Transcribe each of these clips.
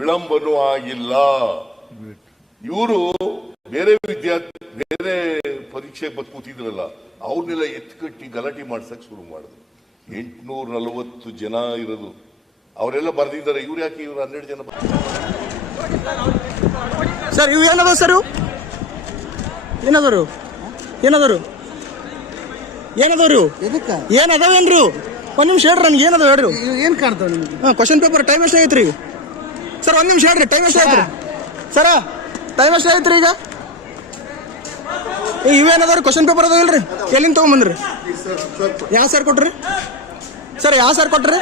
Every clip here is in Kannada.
ವಿಳಂಬನೂ ಆಗಿಲ್ಲ. ಇವರು ಬೇರೆ ವಿದ್ಯಾರ್ಥಿ ಬೇರೆ ಪರೀಕ್ಷೆ ಬಂದು ಕೂತಿದ್ರಲ್ಲ ಅವ್ರನ್ನೆಲ್ಲ ಎತ್ಕಟ್ಟಿ ಗಲಾಟೆ ಮಾಡ್ಸಕ್ ಶುರು ಮಾಡಿದ್ರು. ಎಂಟುನೂರ ನಲವತ್ತು ಜನ ಇರೋದು. ಅವರೆಲ್ಲ ಬರ್ದಿದ್ದಾರೆ. ಇವ್ರು ಯಾಕೆ ಇವ್ರು ಹನ್ನೆರಡು ಜನ ಸರ್ ಇವ್ ಏನದ ಸರ್ ಏನದರು? ಏನದರು? ಏನದವ್ರು ಏನದವೇನ್ರು ಎದಕ್ಕ ಏನದಾವೇನ್ರಿ ಇವು? ಒಂದ್ ನಿಮಿಷ ಹೇಳ್ರಿ ನನ್ಗೆ ಏನದ ಹೇಳ್ರಿ ಏನ್ ಕಾಣ್ತಾವ ನಿಮ್ಗೆ? ಕ್ವಶನ್ ಪೇಪರ್ ಟೈಮ್ ಎಷ್ಟು ಐತ್ರಿ ಈಗ ಸರ್ ಒಂದು ನಿಮಿಷ ಹೇಳ್ರಿ ಟೈಮ್ ಎಷ್ಟು ಆಯ್ತು ಸರ ಟೈಮ್ ಎಷ್ಟು ರೀ ಈಗ ಇವೇನದಾರು ಕ್ವಶನ್ ಪೇಪರ್ ಅದಾವ ಇಲ್ರಿ? ಎಲ್ಲಿಂದ ತೊಗೊಂಬಂದ್ರಿ? ಯಾವ ಸರ್ ಕೊಟ್ರಿ? ಸರ್ ಯಾವ ಸರ್ ಕೊಟ್ರಿ?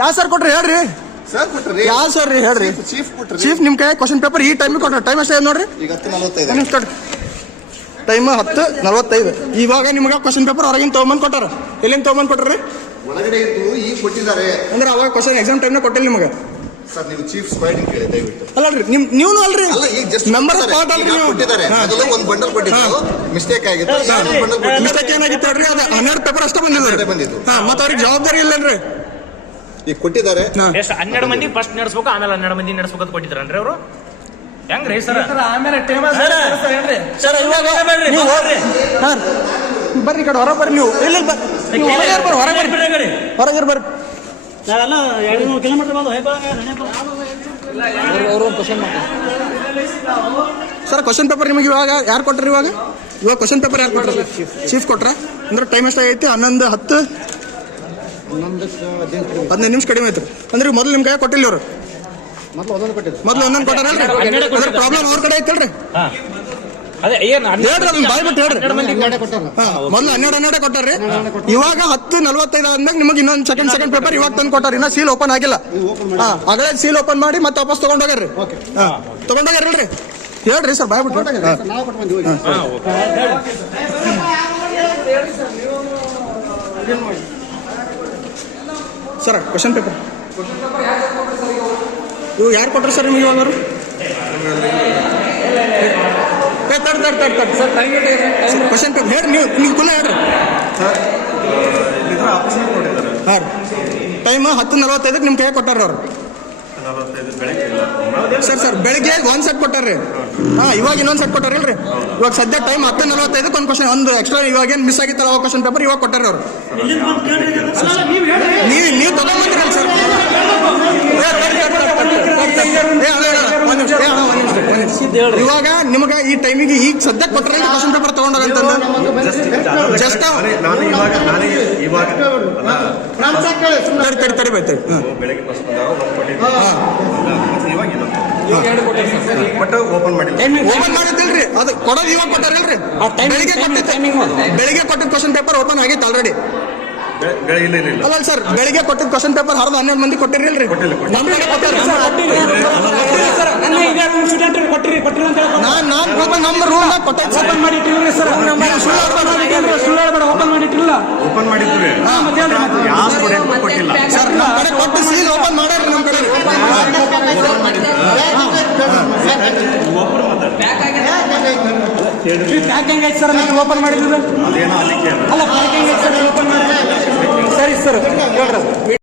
ಯಾವ ಸರ್ ಕೊಟ್ರಿ ಹೇಳ್ರಿ. ಯಾವ ಸರ್ ರೀ ಹೇಳ್ರಿ. ಚೀಫ್ ಕೊಟ್ರಿ. ಚೀಫ್ ನಿಮ್ ಕೈ ಕ್ವಶನ್ ಪೇಪರ್ ಈ ಟೈಮಿಗೆ ಕೊಟ್ರಿ ಟೈಮ್ ಎಷ್ಟು ನೋಡ್ರಿ? ಟೈಮ್ ಹತ್ತು ನಲವತ್ತೈದು. ಇವಾಗ ನಿಮ್ಗೆ ಕ್ವಶನ್ ಪೇಪರ್ ಹೊರಗಿನ ತೊಗೊಂಬಂದು ಕೊಟ್ಟಾರ. ಎಲ್ಲಿಂದ ತೊಗೊಂಬಂದು ಕೊಟ್ರಿ? ಅಂದ್ರೆ ಅವಾಗ ಕ್ವಶನ್ ಎಕ್ಸಾಮ್ ಟೈಮ್ನಾಗ ಕೊಟ್ಟಿಲ್ಲ ನಿಮಗೆ. ಸರ್ ನೀವು ಚೀಫ್ ಸ್ಕ್ವಾಡಿಂಗ್ ಕೇಳಿ ದಯವಿಟ್ಟು. ಅಲ್ಲಲ್ರಿ ನಿಮ್ ನೀವು ಅಲ್ರಿ. ಅಲ್ಲ ಈಗ ಜಸ್ಟ್ ನಂಬರ್ ಸ್ಪಾಟ್ ಅಲ್ರಿ ನೀವು ಕೊಟ್ಟಿದ್ದಾರೆ. ಮೊದಲು ಒಂದು ಬಂಡಲ್ ಕೊಟ್ಟಿದ್ದು ಮಿಸ್ಟೇಕ್ ಆಗಿತ್ತು. ಇನ್ನೊಂದು ಬಂಡಲ್ ಮಿಸ್ಟೇಕ್ ಏನಾಗಿತ್ತು ಹೇಳ್ರಿ ಅದು ಹನ್ನೆರಡು ಪೇಪರ್ ಅಷ್ಟೇ ಬಂದಿಲ್ಲ ಬಂದಿದ್ದು. ಹಾ ಮತ್ತೆ ಅವ್ರಿಗೆ ಜವಾಬ್ದಾರಿ ಇಲ್ಲನ್ರಿ. ಈಗ ಕೊಟ್ಟಿದ್ದಾರೆ. ಎಷ್ಟು ಹನ್ನೆರಡು ಮಂದಿ ಫಸ್ಟ್ ನಡೆಸ್ಬೇಕು ಆಮೇಲೆ ಹನ್ನೆರಡು ಮಂದಿ ನಡೆಸ್ಬೇಕು ಅಂತ ಕೊಟ್ಟಿದ್ರನ್ರಿ ಅವರು? ಹೆಂಗ್ರಿ ಸರ್? ಆಮೇಲೆ ಟೇಬಲ್ ಸರ್ ಇವಾಗ ನೀವು ಹೋಗ್ರಿ. ಹಾಂ ಬರ್ರಿ ಕಡೆ ಹೊರಗೆ ಬರ್ರಿ ನೀವು. ಇಲ್ಲ ಬರ್ರಿ ಹೊರಗೆ ಬರ್ರಿ. ಹೊರಗೆ ಬರ್ರಿ ನಾವೆಲ್ಲ ಎರಡು ನೂರು ಕಿಲೋಮೀಟರ್ ಬಂದು ಅವರು ಕ್ವಶನ್ ಸರ್ ಕ್ವಶನ್ ಪೇಪರ್ ನಿಮಗೆ ಇವಾಗ ಯಾರು ಕೊಟ್ರಿ ಇವಾಗ? ಇವಾಗ ಕ್ವಶನ್ ಪೇಪರ್ ಯಾರು ಕೊಟ್ಟರೆ ಚೀಫ್ ಕೊಟ್ರ? ಅಂದ್ರೆ ಟೈಮ್ ಎಷ್ಟಾಗೈತಿ ಹನ್ನೊಂದು ಹತ್ತು? ಹದಿನೈದು ನಿಮಿಷ ಕಡಿಮೆ ಐತ್ರಿ ಅಂದ್ರೆ ಮೊದಲು ನಿಮ್ಮ ಕೈ ಕೊಟ್ಟಿಲ್ಲ ಇವರು. ಮೊದಲು ಒಂದೊಂದು ಕೊಟ್ಟಿದ್ರು. ಮೊದಲು ಒಂದೊಂದು ಕೊಟ್ಟಾರಲ್ಲ ಅದ್ರ ಪ್ರಾಬ್ಲಮ್ ಅವ್ರ ಕಡೆ ಐತಲ್ರಿ? ಅದೇ ಏನ್ ಹೇಳ್ರಿ ಅದನ್ನ ಬಾಯ್ ಬಿಟ್ಟು ಹೇಳ್ರಿ. ಮೊದ್ಲು ಹನ್ನೆರಡು ಹನ್ನೆರಡು ಕೊಟ್ಟಾರ್ರಿ. ಇವಾಗ ಹತ್ತು ನಲ್ವತ್ತೈದು ಆದ್ಮೇಲೆ ನಿಮಗೆ ಇನ್ನೊಂದು ಸೆಕೆಂಡ್ ಸೆಕೆಂಡ್ ಪೇಪರ್ ಇವಾಗ ತಂದು ಕೊಟ್ಟಾರ. ಇನ್ನ ಸೀಲ್ ಓಪನ್ ಆಗಿಲ್ಲ. ಹಾ ಆಗಲೇ ಸೀಲ್ ಓಪನ್ ಮಾಡಿ ಮತ್ತೆ ವಾಪಸ್ ತಗೊಂಡೋಗ್ರಿ ತಗೊಂಡೋಗ್ರಿ ತಗೊಂಡೋಗ್ಯಾರಲ್ರಿ ಹೇಳ್ರಿ. ಸರ್ ಬಾಯ್ ಬಿಟ್ಟು ಹಾ. ನಾವು ಕೊಟ್ಟು ಬಂದ್ವಿ ಹೋಗಿ. ಸರ್ ಕ್ವಶನ್ ಪೇಪರ್ ಇವು ಯಾರು ಕೊಟ್ಟರು ಸರ್ ನಿಮಗೆ ಇವಾಗ ತಡ್ ತಡ ತಡ ತಡ. ಸರ್ ಕ್ವಶನ್ ಪೇಪರ್ ಹೇಳ್ರಿ ನೀವು ನೀವು ಕುಲ್ಲ ಹೇಳ್ರಿ. ಹಾಂ ರೀ. ಟೈಮ್ ಹತ್ತು ನಲವತ್ತೈದಕ್ಕೆ ನಿಮ್ಮ ಕೈ ಕೊಟ್ಟಾರ ಅವ್ರು? ಸರ್ ಸರ್ ಬೆಳಿಗ್ಗೆ ಒಂದು ಸೆಟ್ ಕೊಟ್ಟಾರ್ರಿ. ಹಾ ಇವಾಗ ಇನ್ನೊಂದು ಸೆಟ್ ಕೊಟ್ಟಾರಲ್ರಿ ಇವಾಗ ಸದ್ಯ ಟೈಮ್ ಹತ್ತು ನಲವತ್ತೈದಕ್ಕೆ ಒಂದು ಕ್ವಶನ್ ಒಂದು ಎಕ್ಸ್ಟ್ರಾ ಇವಾಗ ಏನು ಮಿಸ್ ಆಗಿತ್ತಲ್ಲ ಅವಾಗ ಕ್ವಶನ್ ಪೇಪರ್ ಇವಾಗ ಕೊಟ್ಟಾರ ಅವ್ರು. ನೀವು ನೀವು ತಗೊಂಡ್ಬಂದ್ರಲ್ಲ ಸರ್. ಏ, ತಡಿ, ಇವಾಗ ನಿಮಗೆ ಈ ಟೈಮಿಗೆ ಈಗ ಸದ್ಯಕ್ಕೆ ಪತ್ರ ಕ್ವಶನ್ ಪೇಪರ್ ತಗೊಂಡೋಗಂತಂದು ಜಸ್ಟ್ ನಾನು ಇವಾಗ ನಾನೇ ಇವಾಗ ತಡಿ ತಡಿ ತಡಿ ಬೈತೆ. ಬಟ್ ಓಪನ್ ಓಪನ್ ಮಾಡಿದ್ದಿಲ್ರಿ. ಅದು ಕೊಡೋದು ಇವಾಗ ಕೊಟ್ಟಾರಲ್ರಿ ಬೆಳಿಗ್ಗೆ ಟೈಮಿಂಗ್ ಬೆಳಿಗ್ಗೆ ಕೊಟ್ಟಿದ್ದ ಕ್ವಶನ್ ಪೇಪರ್ ಓಪನ್ ಆಗಿತ್ತು ಆಲ್ರೆಡಿ ಇಲ್ಲ ಇಲ್ಲ ಇಲ್ಲ. ಅಲ್ಲ ಸರ್ ಬೆಳಿಗ್ಗೆ ಕೊಟ್ಟಿದ್ದ ಕ್ವಶನ್ ಪೇಪರ್ ಹರಿದು ಹನ್ನೆರಡು ಮಂದಿ ಕೊಟ್ಟಿರಲ್ರಿ ಕೊಟ್ಟಿಲ್ಲ, ಕೊಟ್ಟಾರ ಅಂತ ನಾನ್ ರೂಮ್ ಕೊಟ್ಟೈತೆ ಸರ್. ಓಪನ್ ಮಾಡಿ ಸರ್ ಸುಳ್ಳು ಹೇಳ್ಬೇಡ ಓಪನ್ ಮಾಡಿ ಇಟ್ಟಿಲ್ಲ ಓಪನ್ ಮಾಡಿದ್ವಿ. ಯಾವ ಸ್ಟೂಡೆಂಟ್ ಕೊಟ್ಟಿಲ್ಲ. ಸರ್ ನಮ್ಮ ಕಡೆ ಕೊಟ್ಟು ಸೀಲ್ ಓಪನ್ ಮಾಡ್ಯಾರ ನಮ್ಮ ಕಡೆ. ಪ್ಯಾಕ್ ಹೆಂಗೈತೆ ಸರ್ ನೀವು ಓಪನ್ ಮಾಡಿದ್ರು? ಅಲ್ಲ ಪ್ಯಾಕ್ ಹೆಂಗೈತೆ ಸರ್ ಓಪನ್ ಮಾಡಿ ಸರಿ ಸರ್ ಹೇಳ್ರಿ.